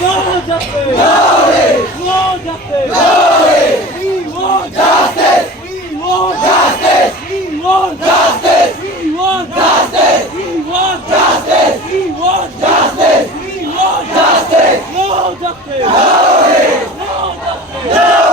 No justice! No justice! We want Justice! We want Justice! We want Justice! We want Justice! We want Justice! We want Justice! We want Justice! No justice! No! No justice! No!